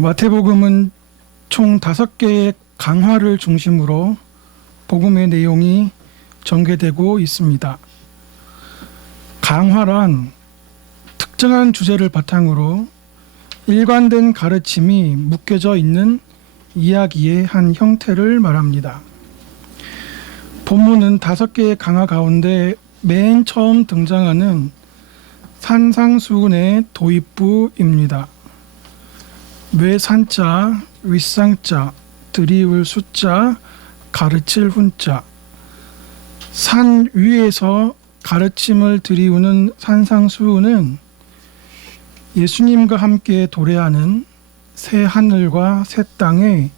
마태복음은 총 5개의 강화를 중심으로 복음의 내용이 전개되고 있습니다. 강화란 특정한 주제를 바탕으로 일관된 가르침이 묶여져 있는 이야기의 한 형태를 말합니다. 본문은 5개의 강화 가운데 맨 처음 등장하는 산상수훈의 도입부입니다. 외산자, 윗상자, 드리울 숫자, 가르칠 훈자. 산 위에서 가르침을 드리우는 산상수훈은 예수님과 함께 도래하는 새 하늘과 새 땅의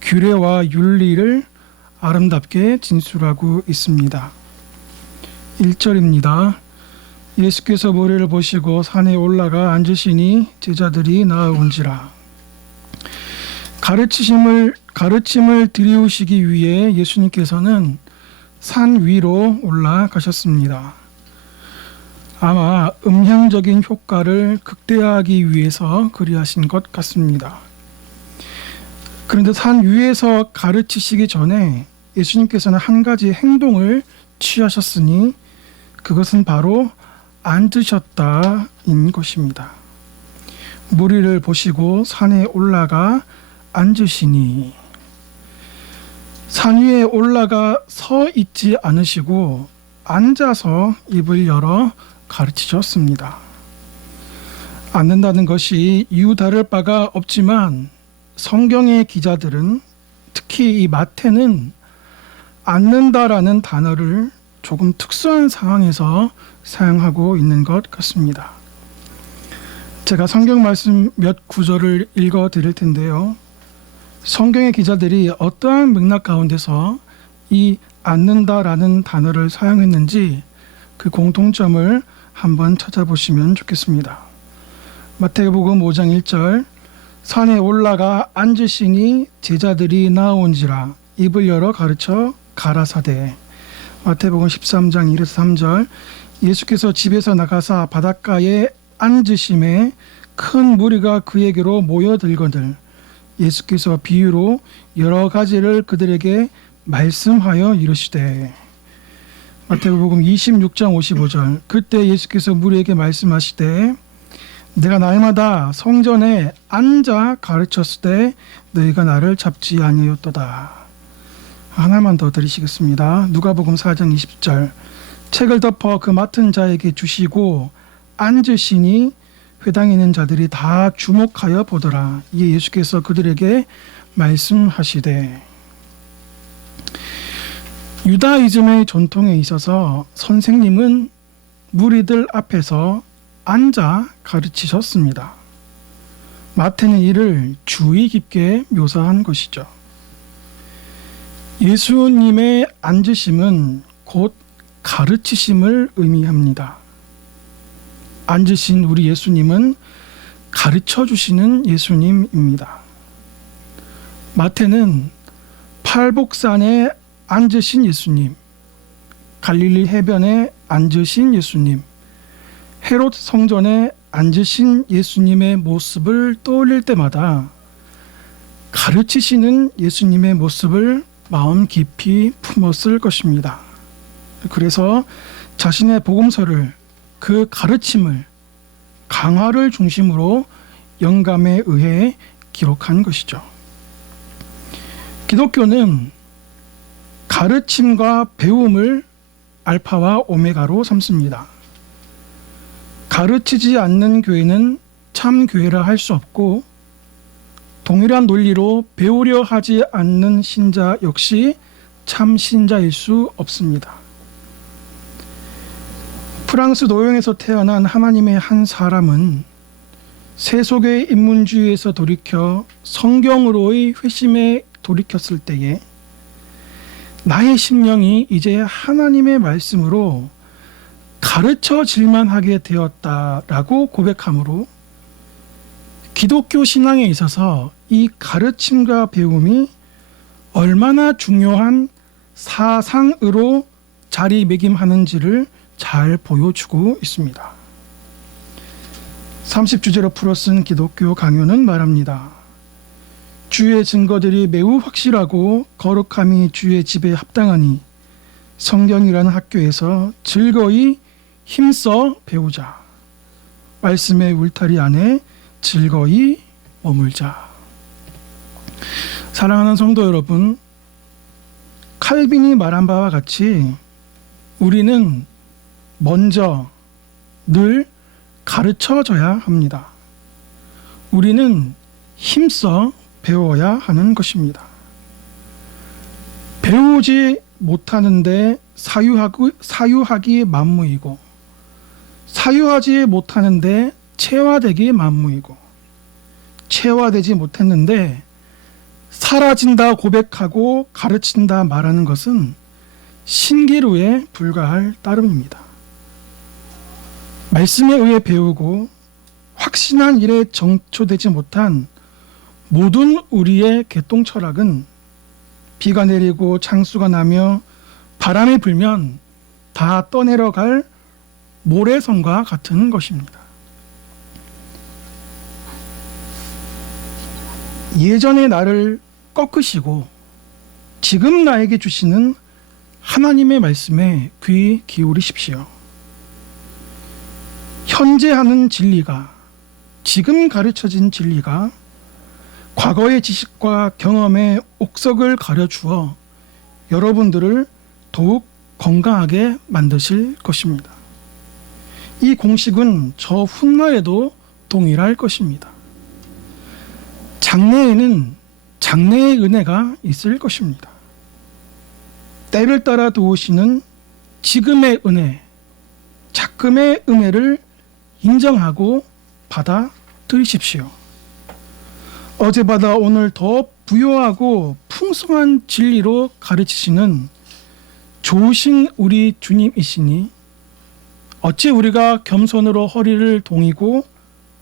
규례와 윤리를 아름답게 진술하고 있습니다. 1절입니다. 예수께서 모래를 보시고 산에 올라가 앉으시니 제자들이 나아온지라. 가르침을 드리우시기 위해 예수님께서는 산 위로 올라가셨습니다. 아마 음향적인 효과를 극대화하기 위해서 그리하신 것 같습니다. 그런데 산 위에서 가르치시기 전에 예수님께서는 한 가지 행동을 취하셨으니 그것은 바로 앉으셨다인 것입니다. 무리를 보시고 산에 올라가 앉으시니, 산 위에 올라가 서 있지 않으시고 앉아서 입을 열어 가르치셨습니다. 앉는다는 것이 이유 다를 바가 없지만 성경의 기자들은, 특히 이 마태는 앉는다라는 단어를 조금 특수한 상황에서 사용하고 있는 것 같습니다. 제가 성경 말씀 몇 구절을 읽어 드릴 텐데요. 성경의 기자들이 어떠한 맥락 가운데서 이 앉는다라는 단어를 사용했는지 그 공통점을 한번 찾아보시면 좋겠습니다. 마태복음 5장 1절, 산에 올라가 앉으시니 제자들이 나온지라 입을 열어 가르쳐 가라사대. 마태복음 13장 1에서 3절, 예수께서 집에서 나가사 바닷가에 앉으심에 큰 무리가 그에게로 모여들거늘 예수께서 비유로 여러 가지를 그들에게 말씀하여 이르시되. 마태복음 26장 55절, 그때 예수께서 무리에게 말씀하시되 내가 날마다 성전에 앉아 가르쳤을 때 너희가 나를 잡지 아니하였도다. 하나만 더 드리시겠습니다. 누가복음 4장 20절, 책을 덮어 그 맡은 자에게 주시고 앉으시니 회당에 있는 자들이 다 주목하여 보더라. 이에 예수께서 그들에게 말씀하시되. 유다이즘의 전통에 있어서 선생님은 무리들 앞에서 앉아 가르치셨습니다. 마태는 이를 주의 깊게 묘사한 것이죠. 예수님의 앉으심은 곧 가르치심을 의미합니다. 앉으신 우리 예수님은 가르쳐 주시는 예수님입니다. 마태는 팔복산에 앉으신 예수님, 갈릴리 해변에 앉으신 예수님, 헤롯 성전에 앉으신 예수님의 모습을 떠올릴 때마다 가르치시는 예수님의 모습을 마음 깊이 품었을 것입니다. 그래서 자신의 복음서를, 그 가르침을, 강화를 중심으로 영감에 의해 기록한 것이죠. 기독교는 가르침과 배움을 알파와 오메가로 삼습니다. 가르치지 않는 교회는 참 교회라 할 수 없고, 동일한 논리로 배우려 하지 않는 신자 역시 참 신자일 수 없습니다. 프랑스 노용에서 태어난 하나님의 한 사람은 세속의 인문주의에서 돌이켜 성경으로의 회심에 돌이켰을 때에 나의 심령이 이제 하나님의 말씀으로 가르쳐질만 하게 되었다라고 고백하므로 기독교 신앙에 있어서 이 가르침과 배움이 얼마나 중요한 사상으로 자리매김하는지를 잘 보여주고 있습니다. 30주제로 풀어 쓴 기독교 강요는 말합니다. 주의 증거들이 매우 확실하고 거룩함이 주의 집에 합당하니 성경이라는 학교에서 즐거이 힘써 배우자. 말씀의 울타리 안에 즐거이 머물자. 사랑하는 성도 여러분, 칼빈이 말한 바와 같이 우리는 먼저 늘 가르쳐져야 합니다. 우리는 힘써 배워야 하는 것입니다. 배우지 못하는데 사유하기 만무이고, 사유하지 못하는데 체화되기 만무이고, 체화되지 못했는데 사라진다 고백하고 가르친다 말하는 것은 신기루에 불과할 따름입니다. 말씀에 의해 배우고 확신한 일에 정초되지 못한 모든 우리의 개똥 철학은 비가 내리고 창수가 나며 바람이 불면 다 떠내려갈 모래성과 같은 것입니다. 예전의 나를 꺾으시고 지금 나에게 주시는 하나님의 말씀에 귀 기울이십시오. 현재 하는 진리가, 지금 가르쳐진 진리가 과거의 지식과 경험의 옥석을 가려주어 여러분들을 더욱 건강하게 만드실 것입니다. 이 공식은 저 훗날에도 동일할 것입니다. 장래에는 장래의 은혜가 있을 것입니다. 때를 따라 도우시는 지금의 은혜, 작금의 은혜를 인정하고 받아들이십시오. 어제보다 오늘 더 부요하고 풍성한 진리로 가르치시는 좋으신 우리 주님이시니 어찌 우리가 겸손으로 허리를 동이고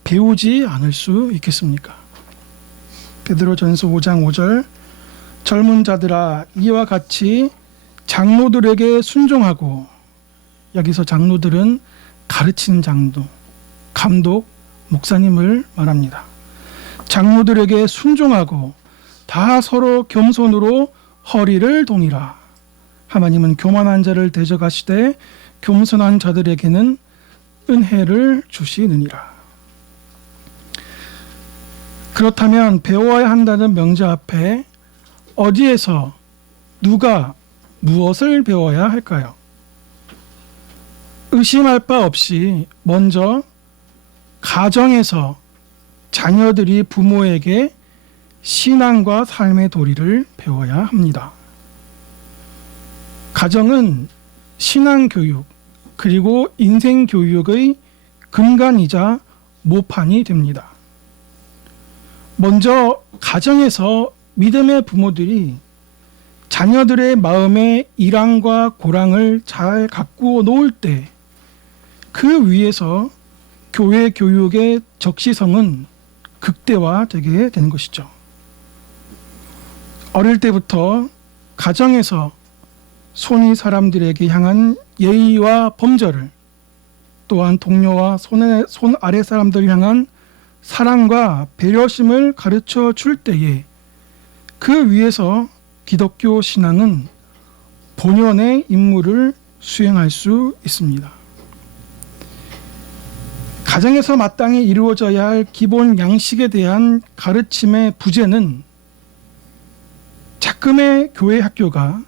배우지 않을 수 있겠습니까? 베드로전서 5장 5절, 젊은 자들아 이와 같이 장로들에게 순종하고, 여기서 장로들은 가르치는 장로, 감독, 목사님을 말합니다. 장로들에게 순종하고 다 서로 겸손으로 허리를 동이라. 하나님은 교만한 자를 대적하시되 겸손한 자들에게는 은혜를 주시느니라. 그렇다면 배워야 한다는 명제 앞에 어디에서 누가 무엇을 배워야 할까요? 의심할 바 없이 먼저 가정에서 자녀들이 부모에게 신앙과 삶의 도리를 배워야 합니다. 가정은 신앙교육 그리고 인생교육의 근간이자 모판이 됩니다. 먼저 가정에서 믿음의 부모들이 자녀들의 마음의 일항과 고랑을 잘 가꾸어 놓을 때 그 위에서 교회 교육의 적시성은 극대화되게 되는 것이죠. 어릴 때부터 가정에서 손위 사람들에게 향한 예의와 범절을, 또한 동료와 손 아래 사람들을 향한 사랑과 배려심을 가르쳐 줄 때에 그 위에서 기독교 신앙은 본연의 임무를 수행할 수 있습니다. 가정에서 마땅히 이루어져야 할 기본 양식에 대한 가르침의 부재는 작금의 교회 학교가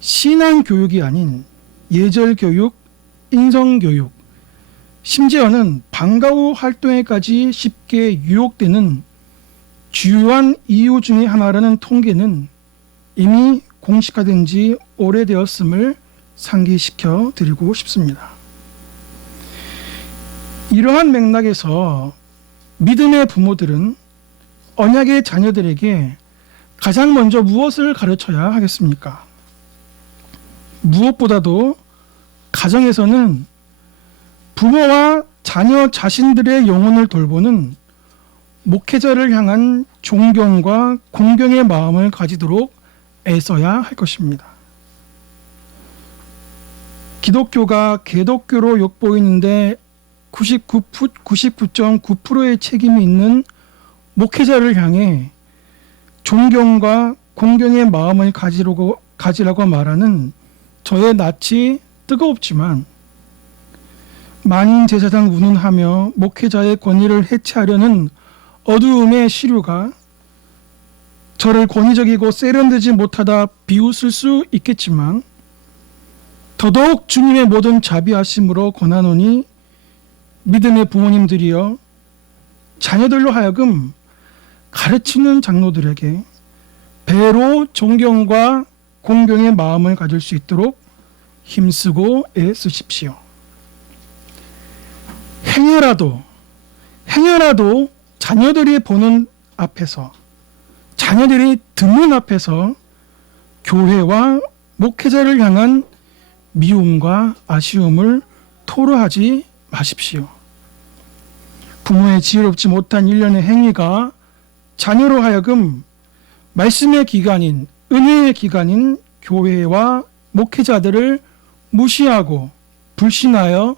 신앙교육이 아닌 예절교육, 인성교육, 심지어는 방과 후 활동에까지 쉽게 유혹되는 주요한 이유 중의 하나라는 통계는 이미 공식화된 지 오래되었음을 상기시켜 드리고 싶습니다. 이러한 맥락에서 믿음의 부모들은 언약의 자녀들에게 가장 먼저 무엇을 가르쳐야 하겠습니까? 무엇보다도 가정에서는 부모와 자녀 자신들의 영혼을 돌보는 목회자를 향한 존경과 공경의 마음을 가지도록 애써야 할 것입니다. 기독교가 개독교로 욕보이는데 99.9%의 책임이 있는 목회자를 향해 존경과 공경의 마음을 가지라고 말하는 저의 낯이 뜨겁지만, 만인 제사장 운운하며 목회자의 권위를 해체하려는 어두움의 시류가 저를 권위적이고 세련되지 못하다 비웃을 수 있겠지만, 더더욱 주님의 모든 자비하심으로 권하노니 믿음의 부모님들이여, 자녀들로 하여금 가르치는 장로들에게 배로 존경과 공경의 마음을 가질 수 있도록 힘쓰고 애쓰십시오. 행여라도 자녀들이 보는 앞에서, 자녀들이 듣는 앞에서 교회와 목회자를 향한 미움과 아쉬움을 토로하지 마십시오. 부모의 지혜롭지 못한 일련의 행위가 자녀로 하여금 말씀의 기관인, 은혜의 기관인 교회와 목회자들을 무시하고 불신하여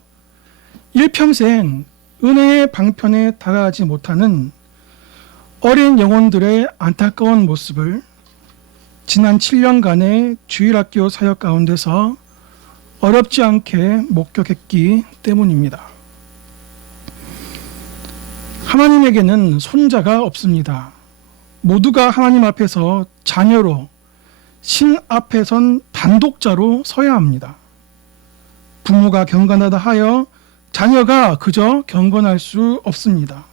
일평생 은혜의 방편에 다가가지 못하는 어린 영혼들의 안타까운 모습을 지난 7년간의 주일학교 사역 가운데서 어렵지 않게 목격했기 때문입니다. 하나님에게는 손자가 없습니다. 모두가 하나님 앞에서 자녀로, 신 앞에선 단독자로 서야 합니다. 부모가 경건하다 하여 자녀가 그저 경건할 수 없습니다.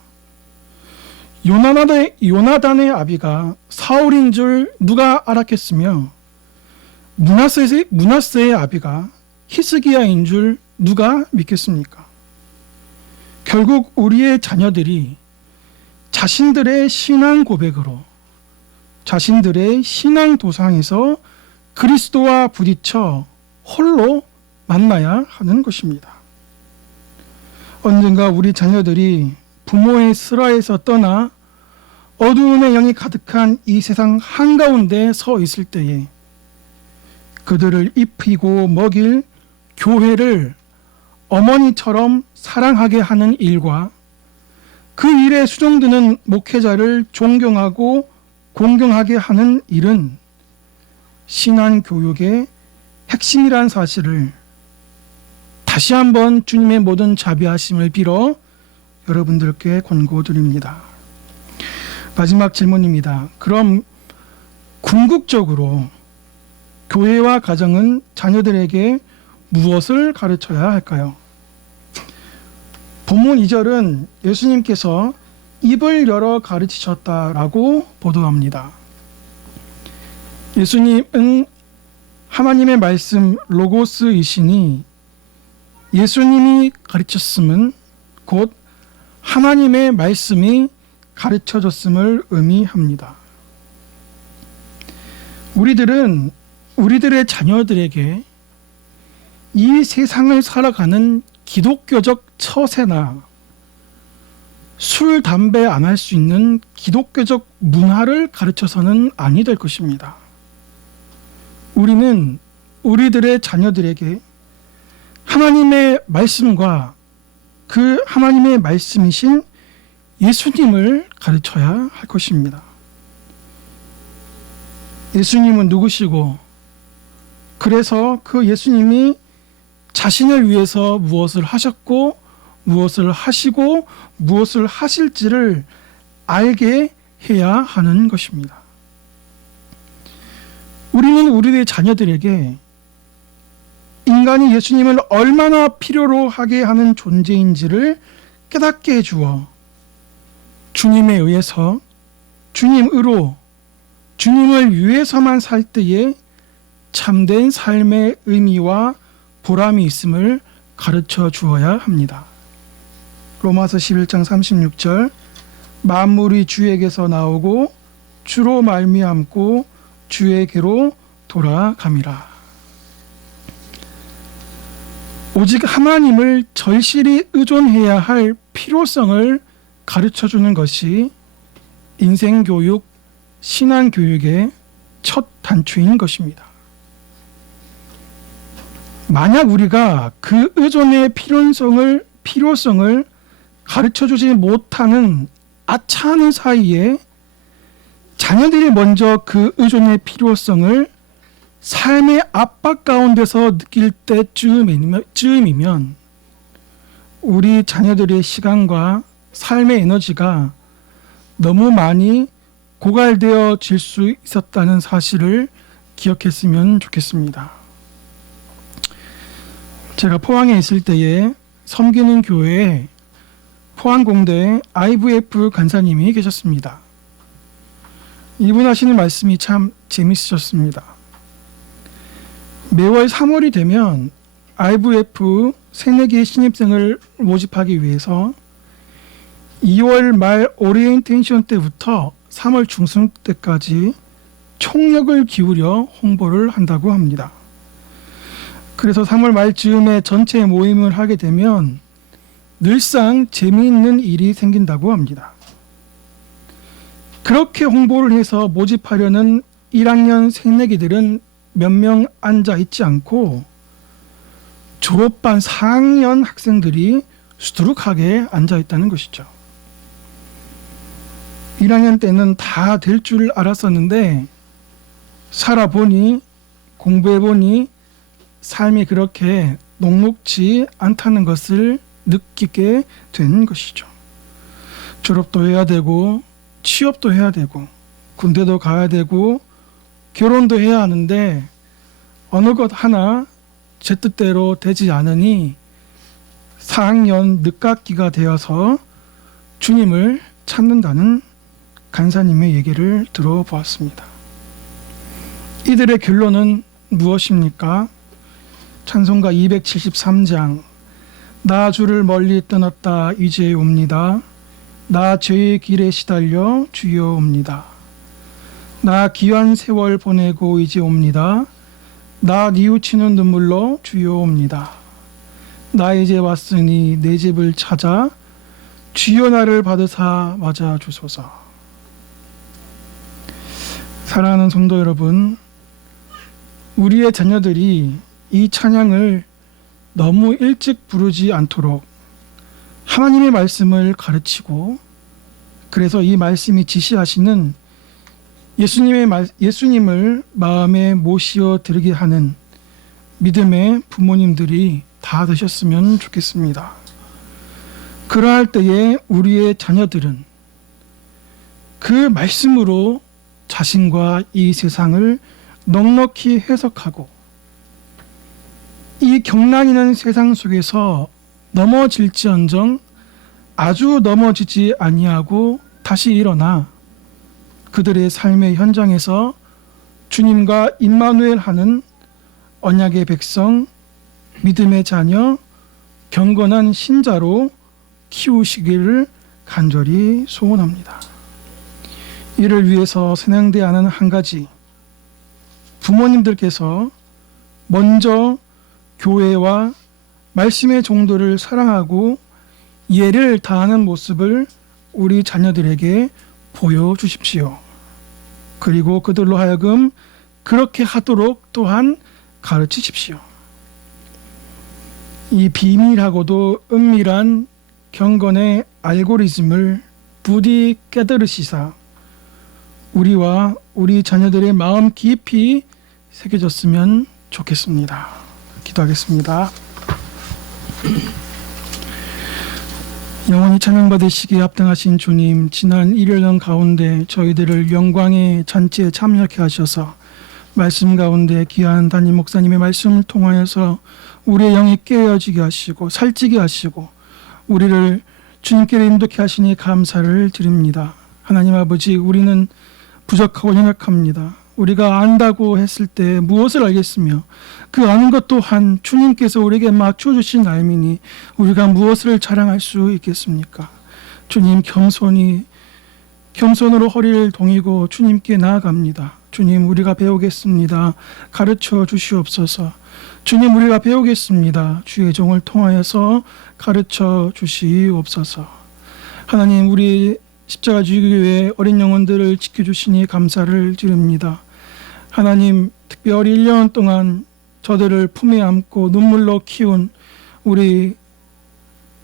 요나단의 아비가 사울인 줄 누가 알았겠으며, 므낫세의 아비가 히스기야인 줄 누가 믿겠습니까? 결국 우리의 자녀들이 자신들의 신앙 고백으로, 자신들의 신앙 도상에서 그리스도와 부딪혀 홀로 만나야 하는 것입니다. 언젠가 우리 자녀들이 부모의 슬하에서 떠나 어두움의 영이 가득한 이 세상 한가운데 서 있을 때에 그들을 입히고 먹일 교회를 어머니처럼 사랑하게 하는 일과 그 일에 수종드는 목회자를 존경하고 공경하게 하는 일은 신앙교육의 핵심이란 사실을 다시 한번 주님의 모든 자비하심을 빌어 여러분들께 권고드립니다. 마지막 질문입니다. 그럼 궁극적으로 교회와 가정은 자녀들에게 무엇을 가르쳐야 할까요? 본문 2절은 예수님께서 입을 열어 가르치셨다라고 보도합니다. 예수님은 하나님의 말씀 로고스이시니 예수님이 가르쳤음은 곧 하나님의 말씀이 가르쳐졌음을 의미합니다. 우리들은 우리들의 자녀들에게 이 세상을 살아가는 기독교적 처세나 술, 담배 안 할 수 있는 기독교적 문화를 가르쳐서는 아니 될 것입니다. 우리는 우리들의 자녀들에게 하나님의 말씀과 그 하나님의 말씀이신 예수님을 가르쳐야 할 것입니다. 예수님은 누구시고, 그래서 그 예수님이 자신을 위해서 무엇을 하셨고 무엇을 하시고 무엇을 하실지를 알게 해야 하는 것입니다. 우리는 우리의 자녀들에게 인간이 예수님을 얼마나 필요로 하게 하는 존재인지를 깨닫게 해주어 주님에 의해서, 주님으로, 주님을 위해서만 살 때에 참된 삶의 의미와 보람이 있음을 가르쳐 주어야 합니다. 로마서 11장 36절, 만물이 주에게서 나오고 주로 말미암고 주에게로 돌아감이라. 오직 하나님을 절실히 의존해야 할 필요성을 가르쳐주는 것이 인생교육, 신앙교육의 첫 단추인 것입니다. 만약 우리가 그 의존의 필요성을 필요성을 가르쳐주지 못하는 아차하는 사이에 자녀들이 먼저 그 의존의 필요성을 삶의 압박 가운데서 느낄 때쯤이면 우리 자녀들의 시간과 삶의 에너지가 너무 많이 고갈되어질 수 있었다는 사실을 기억했으면 좋겠습니다. 제가 포항에 있을 때에 섬기는 교회에 포항공대 IVF 간사님이 계셨습니다. 이분 하시는 말씀이 참 재밌으셨습니다. 매월 3월이 되면 IVF 새내기 신입생을 모집하기 위해서 2월 말 오리엔테이션 때부터 3월 중순 때까지 총력을 기울여 홍보를 한다고 합니다. 그래서 3월 말쯤에 전체 모임을 하게 되면 늘상 재미있는 일이 생긴다고 합니다. 그렇게 홍보를 해서 모집하려는 1학년 새내기들은 몇 명 앉아 있지 않고 졸업반 4학년 학생들이 수두룩하게 앉아 있다는 것이죠. 1학년 때는 다 될 줄 알았었는데 살아보니 공부해보니 삶이 그렇게 녹록지 않다는 것을 느끼게 된 것이죠. 졸업도 해야 되고 취업도 해야 되고 군대도 가야 되고 결혼도 해야 하는데 어느 것 하나 제 뜻대로 되지 않으니 4학년 늦깎이가 되어서 주님을 찾는다는 간사님의 얘기를 들어보았습니다. 이들의 결론은 무엇입니까? 찬송가 273장 나 주를 멀리 떠났다 이제 옵니다. 나 죄의 길에 시달려 주여 옵니다. 나 귀한 세월 보내고 이제 옵니다. 나 뉘우치는 눈물로 주여 옵니다. 나 이제 왔으니 내 집을 찾아 주여 나를 받으사 맞아 주소서. 사랑하는 성도 여러분, 우리의 자녀들이 이 찬양을 너무 일찍 부르지 않도록 하나님의 말씀을 가르치고 그래서 이 말씀이 지시하시는 예수님을 마음에 모시어 드리게 하는 믿음의 부모님들이 다 되셨으면 좋겠습니다. 그러할 때에 우리의 자녀들은 그 말씀으로 자신과 이 세상을 넉넉히 해석하고 이 경란이는 세상 속에서 넘어질지언정 아주 넘어지지 아니하고 다시 일어나 그들의 삶의 현장에서 주님과 임마누엘 하는 언약의 백성, 믿음의 자녀, 경건한 신자로 키우시기를 간절히 소원합니다. 이를 위해서 선행되어야 하는 한 가지, 부모님들께서 먼저 교회와 말씀의 종도를 사랑하고 예를 다하는 모습을 우리 자녀들에게 보여주십시오. 그리고 그들로 하여금 그렇게 하도록 또한 가르치십시오. 이 비밀하고도 은밀한 경건의 알고리즘을 부디 깨달으시사 우리와 우리 자녀들의 마음 깊이 새겨졌으면 좋겠습니다. 기도하겠습니다. 영원히 찬양받으시기에 합당하신 주님, 지난 일요일날 가운데 저희들을 영광의 잔치에 참여하게 하셔서 말씀 가운데 귀한 담임 목사님의 말씀을 통하여서 우리의 영이 깨어지게 하시고 살찌게 하시고 우리를 주님께로 인도케 하시니 감사를 드립니다. 하나님 아버지, 우리는 부족하고 연약합니다. 우리가 안다고 했을 때 무엇을 알겠으며 그 아는 것 또한 주님께서 우리에게 맞춰주신 알미니 우리가 무엇을 자랑할 수 있겠습니까? 주님, 겸손으로 허리를 동이고 주님께 나아갑니다. 주님, 우리가 배우겠습니다. 가르쳐 주시옵소서. 주님, 우리가 배우겠습니다. 주의 종을 통하여서 가르쳐 주시옵소서. 하나님, 우리 십자가 주기교회 어린 영혼들을 지켜주시니 감사를 드립니다. 하나님, 특별히 1년 동안 저들을 품에 안고 눈물로 키운 우리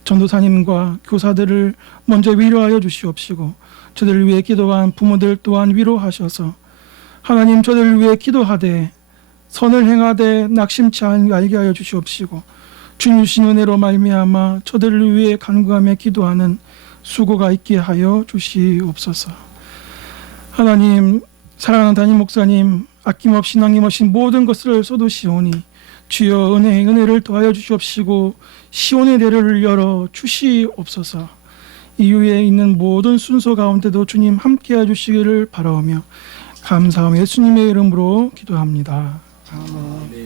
전도사님과 교사들을 먼저 위로하여 주시옵시고 저들을 위해 기도한 부모들 또한 위로하셔서 하나님 저들을 위해 기도하되 선을 행하되 낙심치 않게 하여 주시옵시고 주님 주신 은혜로 말미암아 저들을 위해 간구하며 기도하는 수고가 있게 하여 주시옵소서. 하나님 사랑하는 담임 목사님 아낌없이 남김없이 모든 것을 쏟으시오니 주여 은혜를 더하여 주시옵시고 시온의 대로를 열어 주시옵소서. 이후에 있는 모든 순서 가운데도 주님 함께해 주시기를 바라오며 감사하며 예수님의 이름으로 기도합니다. 아멘.